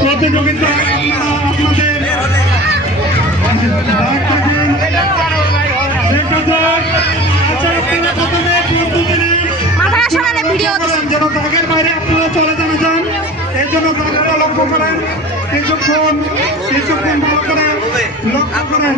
প্রতিযোগিতা যেন দাগের বাইরে আপনারা চলে যান এই জন্য দাগটা লক্ষ্য করেন কিছুক্ষণ ভালো করে লক্ষ্য করেন।